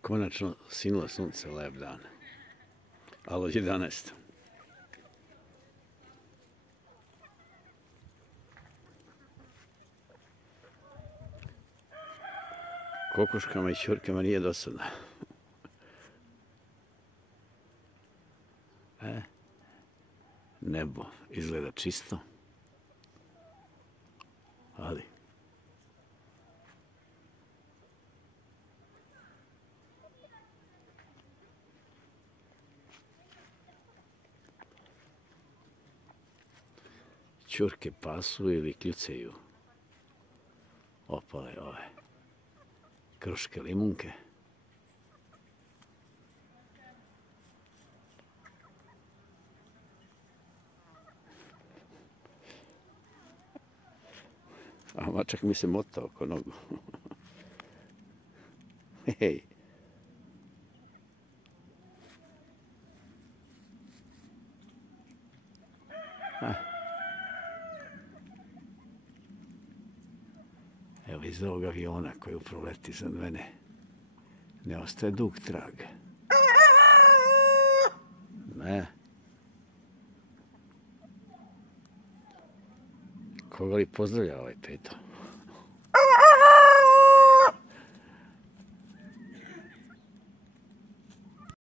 Konačno sinulo sunce, lep dan. Ali od 11. Kokoškama i ćurkama nije dosadno. Nebo izgleda čisto, ali ćurke pasu ili kljucaju opale ove kruške limunke. A mačak mi se mota oko nogu. Hej. Evo iz ovog aviona koji upravo leti iznad mene ne ostaje dug trag. Ne. Koga li pozdravlja ovaj peto?